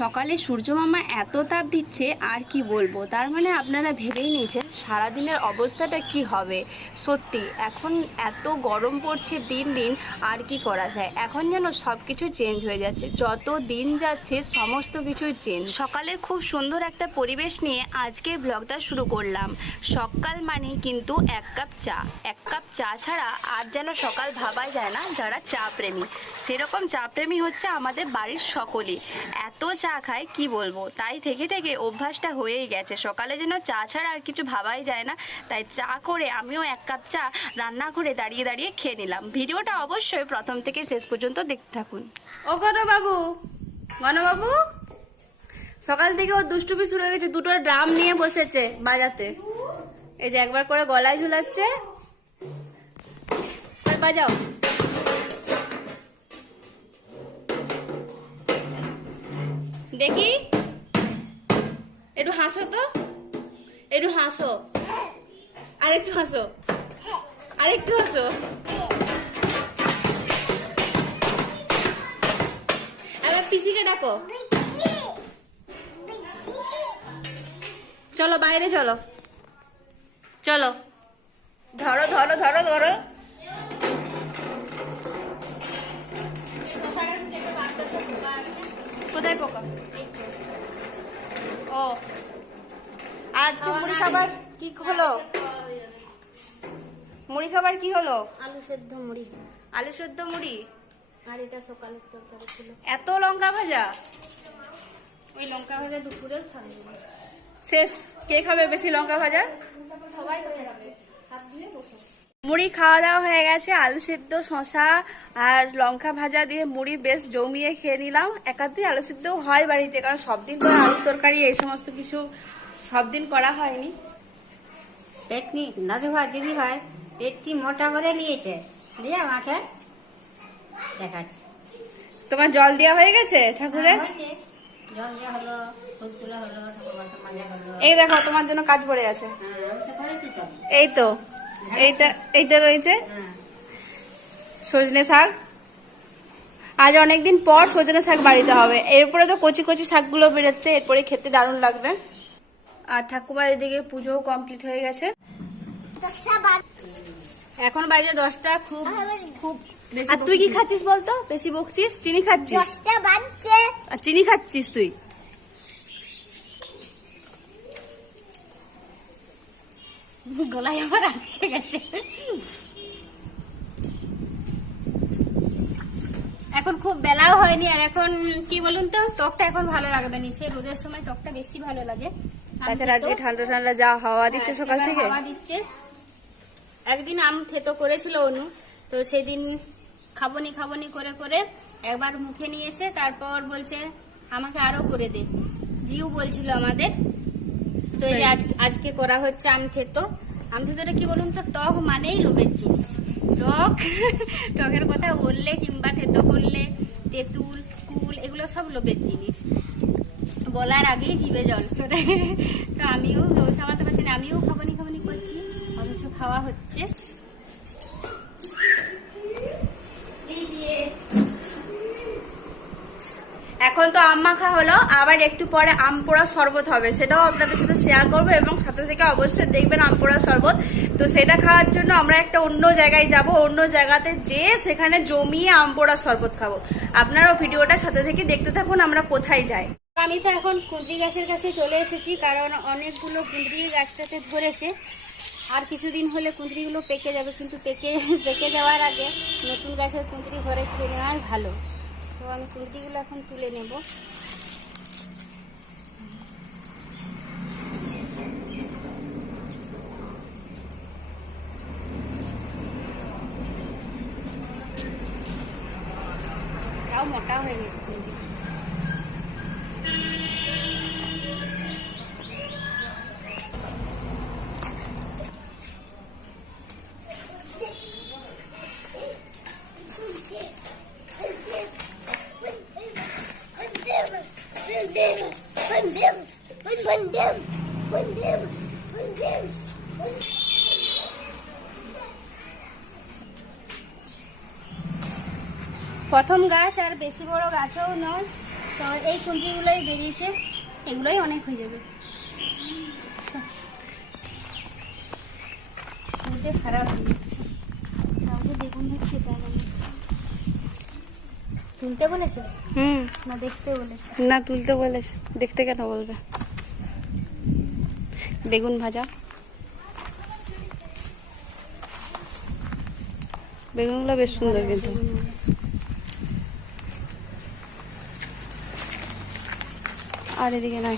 সকালে সূর্য মামা এত তাপ দিচ্ছে, আর কি বলব? তার মানে আপনারা ভেবেই নিয়েছেন সারাদিনের অবস্থাটা কি হবে। সত্যি, এখন এত গরম পড়ছে দিন দিন, আর কি করা যায়? এখন যেন সব কিছু চেঞ্জ হয়ে যাচ্ছে। যত দিন যাচ্ছে, সমস্ত কিছু চেঞ্জ সকালের খুব সুন্দর একটা পরিবেশ নিয়ে আজকের ব্লগটা শুরু করলাম। সকাল মানে কিন্তু এক কাপ চা। এক কাপ চা ছাড়া আর যেন সকাল ভাবাই যায় না, যারা চা প্রেমী। সেরকম চা প্রেমী হচ্ছে আমাদের বাড়ির সকলেই। এত চা খায় কি বলব? তাই থেকে থেকে অভ্যাসটা হয়েই গেছে। সকালে যেন চা ছাড়া আর কিছু ভাবাই যায় না, তাই চা করে আমিও এক কাপ চা রান্না করে দাঁড়িয়ে দাঁড়িয়ে খেয়ে নিলাম। ভিডিওটা অবশ্যই প্রথম থেকে শেষ পর্যন্ত দেখতে থাকুন। ও বাবু বাবু সকাল থেকে ও দুষ্টুমি শুরু হয়ে গেছে, দুটো ড্রাম নিয়ে বসেছে বাজাতে। এই যে একবার করে গলায় ঝুলাচ্ছে। বাজাও। দেখি। একটু হাসো তো। একটু হাসো। আরেকটু হাসো। আরেকটু হাসো। এবার পিসিকে ডাকো। চলো বাইরে চলো। চলো। ধরো ধরো ধরো ধরো। কোথায় পোকা। ও। আজকে মুড়ি খাবার কি হলো? মুড়ি খাবার কি হলো? আলু সেদ্ধ মুড়ি। আলু সেদ্ধ মুড়ি? আর এটা সকালের তরকারি ছিল। এত লঙ্কা ভাজা? ওই লঙ্কা ভাজা দুপুরেও থাকবে শেষ। কে খাবে বেশি লঙ্কা ভাজা? সবাই যাবে হাত ধুয়ে বসো। মুড়ি খাওয়া দাওয়া হয়ে গেছে আলু সিদ্ধ শশা আর লঙ্কা ভাজা দিয়ে মুড়ি বেশ জমিয়ে খেয়ে নিলাম। একাধিক আলু সিদ্ধও হয় বাড়িতে কারণ সব দিন তো আলু তরকারি এই সমস্ত কিছু সব দিন করা হয়নি। পেটনি দাদু ভাই দিদি ভাই পেটটি মোটা করে নিয়েছে। দিয়ে আমাকে দেখাচ্ছে। তোমার জল দেওয়া হয়ে গেছে ঠাকুরের জল দেওয়া হলো ফুল তোলা হলো ঠাকুর মাথা মাজা হলো। এই দেখো তোমার জন্য কাজ পড়ে আছে। হ্যাঁ, এই তো। এইটা এইটা রয়েছে? সজনে শাক। আজ অনেকদিন পর সজনে শাক বাড়িতে হবে। এরপরে তো কচি কচি শাকগুলো বেরোচ্ছে এরপরে খেতে দারুণ লাগবে। আর ঠাকুমার এদিকে পুজোও কমপ্লিট হয়ে গেছে। এখন বাজে দশটা খুব খুব আর তুই কি খাচ্ছিস বলতো? বেশি বকছিস? চিনি খাচ্ছিস? আর চিনি খাচ্ছিস তুই? গলায় আবার আটকে গেছে। এখন খুব বেলাও হয়নি আর এখন কি বলুন তো টকটা এখন ভালো লাগবে নি। সে রোদের সময় টকটা বেশি ভালো লাগে। তাছাড়া আজকে ঠান্ডা ঠান্ডা যা হাওয়া দিচ্ছে হ্যাঁ, সকাল থেকে। হাওয়া দিচ্ছে। একদিন আম থেতো করেছিল অনু তো সেদিন খাবনি খাবনি করে করে একবার মুখে নিয়েছে তারপর বলছে আমাকে আরও করে দে। জিউ বলছিল আমাদের তো এই আজ- আজকে করা হচ্ছে আম থেতো। আম থেতোটা কি বলুন তো? টক মানেই লোভের জিনিস। টক? টকের কথা বললে কিংবা থেতো করলে তেঁতুল কুল এগুলো সব লোভের জিনিস। বলার আগেই জিভে জল চলে তো আমিও সামাতে পারছি না আমিও খাবানি খাবানি করছি অথচ খাওয়া হচ্ছে। এখন তো আম মাখা হলো, আবার একটু পরে আম পোড়া শরবত হবে। সেটাও আপনাদের সাথে শেয়ার করব এবং সাথে থেকে অবশ্যই দেখবেন আম পোড়া শরবত। তো সেটা খাওয়ার জন্য আমরা একটা অন্য জায়গায় যাব, অন্য জায়গাতে যেয়ে সেখানে জমিয়ে আম পোড়া শরবত খাব। আপনারাও ভিডিওটা সাথে থেকে দেখতে থাকুন, আমরা কোথায় যাই। আমি তো এখন কুঁদরি গাছের কাছে চলে এসেছি, কারণ অনেকগুলো কুঁদরি গাছটাতে ধরেছে। আর কিছুদিন হলে কুঁদরিগুলো পেকে যাবে, কিন্তু পেকে পেকে যাওয়ার আগে নতুন গাছের কুঁদরি ঘরে খেয়ে নেওয়াই ভালো। তো আমি কুর্তিগুলো এখন তুলে নেব। তাও মোটা হয়ে গেছে প্রথম গাছ আর বেশি বড় গাছও নয়। তো এই কুঞ্চিগুলোই বেরিয়েছে। এগুলোই অনেক হয়ে যাবে। খারাপ হয়ে বেগুন হচ্ছে তুলতে বলেছে? হুম। না দেখতে বলেছে? না তুলতে বলেছে। দেখতে কেন বলবে? বেগুন ভাজা। বেগুনগুলো বেশ সুন্দর কিন্তু। আর এদিকে নাই।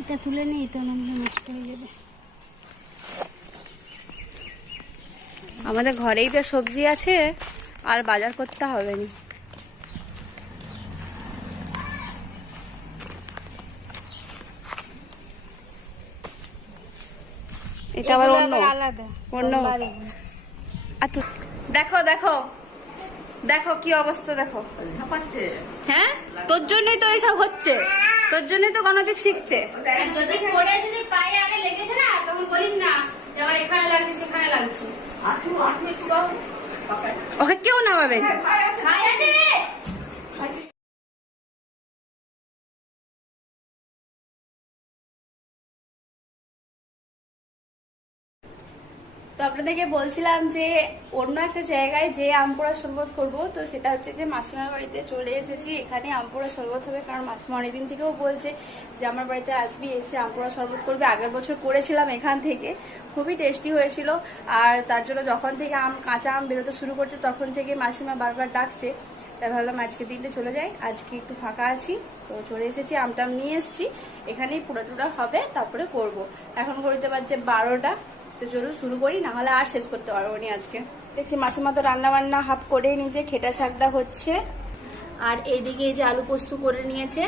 এটা তুলে নিই তো নাহলে নষ্ট হয়ে যাবে। আমাদের ঘরেই তো সবজি আছে আর বাজার করতে হবে না। এটা আবার অন্য। আলাদা। অন্য। তো- দেখো দেখো। দেখো কি অবস্থা দেখো। হ্যাঁ? তোর জন্যই তো এইসব হচ্ছে। তোর জন্যই তো গণদীপ শিখছে। যদি পড়ে যদি পায়ে আগে লেগেছে না তখন বলিস না যে আমার এখানে লাগছে সেখানে লাগছে। ওকে কেউ নামাবে। না। ভাই আছে। আপনাদেরকে বলছিলাম যে অন্য একটা জায়গায় যে আমপোড়া শরবত করব, তো সেটা হচ্ছে যে মাসিমার বাড়িতে চলে এসেছি। এখানে আমপোড়া শরবত হবে, কারণ মাসিমা অনেকদিন থেকেও বলছে যে আমার বাড়িতে আসবি, এসে আমপোড়া শরবত করবে। আগের বছর করেছিলাম এখান থেকে, খুবই টেস্টি হয়েছিল। আর তার জন্য যখন থেকে আম, কাঁচা আম বেরোতে শুরু করছে, তখন থেকে মাসিমা বারবার ডাকছে। তাই ভাবলাম আজকে দিনটা চলে যাই, আজকে একটু ফাঁকা আছি, তো চলে এসেছি, আমটাম নিয়ে এসেছি। এখানেই পুরো টুরা হবে, তারপরে করব। এখন করতে পারছে বারোটা। তো চলুন, শুরু করি না হলে আর শেষ করতে পারব নি আজকে। দেখছি মাসিমা তো রান্না বান্না হাফ করেই নিয়েছে, খেটা শাকটা হচ্ছে। আর এইদিকে এই যে আলু পোস্ত করে নিয়েছে,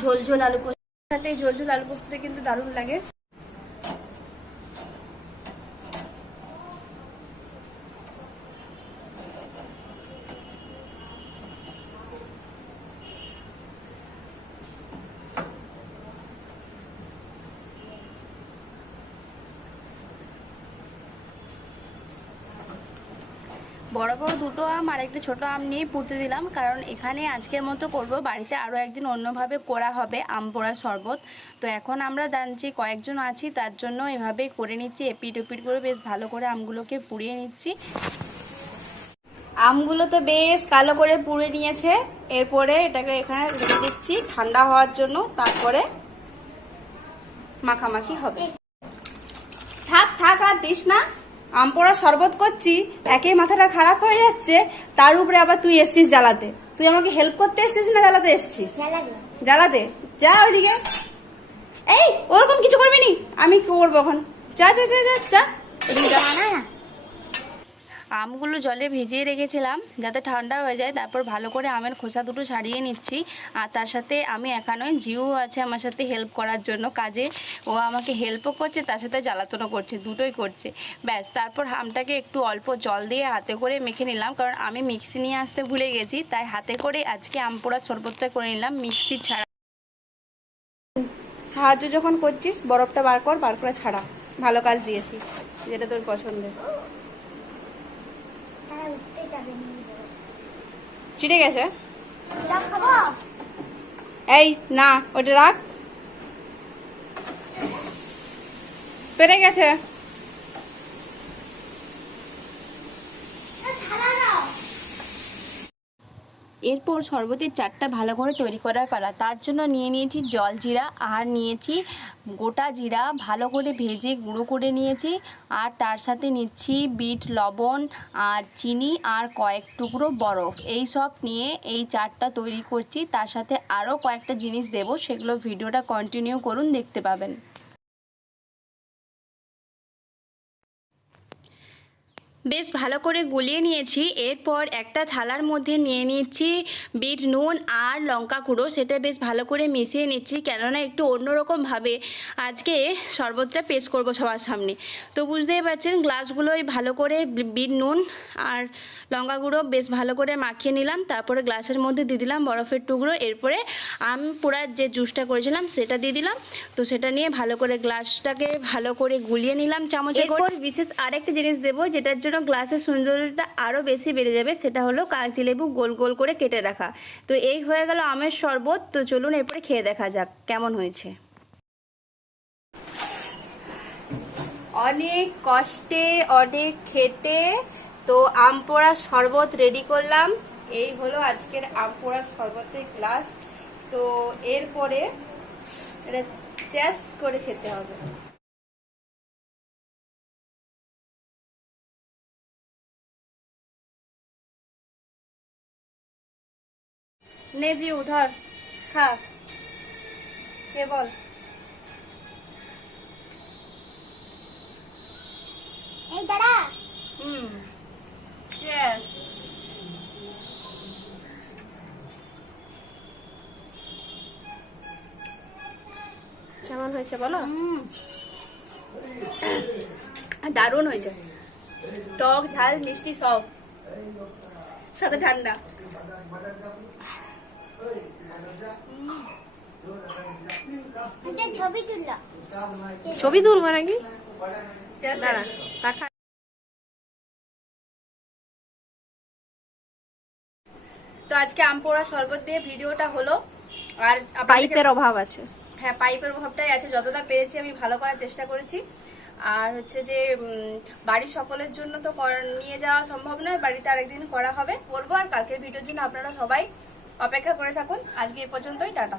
ঝোল ঝোল আলু পোস্ত সাথে ঝোল ঝোল আলু পোস্তটা কিন্তু দারুণ লাগে। বড় বড় দুটো আম আর একটা ছোট আম নিয়ে পুঁতে দিলাম। কারণ এখানে আজকের মতো করব। বাড়িতে আরও একদিন অন্যভাবে করা হবে আম পোড়া শরবত। তো এখন আমরা জানছি কয়েকজন আছি, তার জন্য এভাবেই করে নিচ্ছি। এপিট ওপিট করে বেশ ভালো করে আমগুলোকে পুড়িয়ে নিচ্ছি। আমগুলো তো বেশ কালো করে পুড়ে নিয়েছে। এরপরে এটাকে এখানে রেখে দিচ্ছি ঠান্ডা হওয়ার জন্য। তারপরে মাখামাখি হবে। থাক থাক, আর দিস না। আম পোড়া শরবত করছি একে মাথাটা খারাপ হয়ে যাচ্ছে তার উপরে আবার তুই এসছিস জ্বালাতে। তুই আমাকে হেল্প করতে এসছিস না জ্বালাতে এসছিস? জ্বালাতে। যা ওইদিকে। এই ওরকম কিছু করবি নি? আমি কি করব এখন। যা যা যা যা যা। না। যা। আমগুলো জলে ভিজিয়ে রেখেছিলাম যাতে ঠান্ডা হয়ে যায়। তারপর ভালো করে আমের খোসা দুটো ছাড়িয়ে নিচ্ছি। আর তার সাথে আমি একা নয় জিও আছে আমার সাথে হেল্প করার জন্য কাজে। ও আমাকে হেল্পও করছে, তার সাথে জ্বালাতনও করছে, দুটোই করছে। ব্যাস, তারপর আমটাকে একটু অল্প জল দিয়ে হাতে করে মেখে নিলাম। কারণ আমি মিক্সি নিয়ে আসতে ভুলে গেছি, তাই হাতে করে আজকে আম পোড়ার শরবতটা করে নিলাম মিক্সি ছাড়া। সাহায্য যখন করছিস, বরফটা বার কর, বার করে ছাড়া। ভালো কাজ দিয়েছি যেটা তোর পছন্দের। চিড়ে গেছে? এই না ওটা রাখ পেরে গেছে। এরপর শরবতের চারটা ভালো করে তৈরি করার পালা। তার জন্য নিয়ে নিয়েছি জল জিরা, আর নিয়েছি গোটা জিরা ভালো করে ভেজে গুঁড়ো করে নিয়েছি। আর তার সাথে নিচ্ছি বিট, লবণ, আর চিনি, আর কয়েক টুকরো বরফ। এই সব নিয়ে এই চারটা তৈরি করছি। তার সাথে আরও কয়েকটা জিনিস দেবো। সেগুলো ভিডিওটা কন্টিনিউ করুন, দেখতে পাবেন। বেশ ভালো করে গুলিয়ে নিয়েছি। এরপর একটা থালার মধ্যে নিয়ে নিচ্ছি বিট, নুন আর লঙ্কা গুঁড়ো। সেটা বেশ ভালো করে মিশিয়ে নিচ্ছি, কেননা একটু অন্যরকমভাবে আজকে শরবতটা পেশ করব সবার সামনে। তো বুঝতেই পারছেন, গ্লাসগুলোই ভালো করে বিট, নুন আর লঙ্কা গুঁড়ো বেশ ভালো করে মাখিয়ে নিলাম। তারপরে গ্লাসের মধ্যে দিয়ে দিলাম বরফের টুকরো। এরপরে আম পোড়ার যে জুসটা করেছিলাম, সেটা দিয়ে দিলাম। তো সেটা নিয়ে ভালো করে গ্লাসটাকে ভালো করে গুলিয়ে নিলাম চামচে করে। বিশেষ আরেকটা জিনিস দেবো, যেটার জন্য যেন গ্লাসের সৌন্দর্যটা আরও বেশি বেড়ে যাবে, সেটা হলো কাগজি লেবু গোল গোল করে কেটে রাখা। তো এই হয়ে গেল আমের শরবত, তো চলুন এরপরে খেয়ে দেখা যাক কেমন হয়েছে। অনেক কষ্টে, অনেক খেটে, তো আম পোড়া শরবত রেডি করলাম। এই হলো আজকের আম পোড়া শরবতের গ্লাস তো এরপরে এটা চ্যাস করে খেতে হবে। নে জি উধর খা। কে বল? এই দাঁড়া। হুম চেস কেমন হয়েছে বলো? দারুণ হয়েছে। টক ঝাল মিষ্টি সব। সাথে ঠান্ডা। ছবি তুলবো নাকি? Just দাঁড়া রাখা। তো আজকে আম পোড়া শরবত দিয়ে ভিডিওটা হলো। আর পাইপের অভাব আছে। হ্যাঁ পাইপের অভাবটাই আছে। যতটা পেরেছি আমি ভালো করার চেষ্টা করেছি। আর হচ্ছে যে বাড়ির সকলের জন্য তো কর- নিয়ে যাওয়া সম্ভব নয়। বাড়িতে আরেকদিন করা হবে। বলব আর কালকের ভিডিওর জন্য আপনারা সবাই অপেক্ষা করে থাকুন। আজকে এ পর্যন্তই টাটা।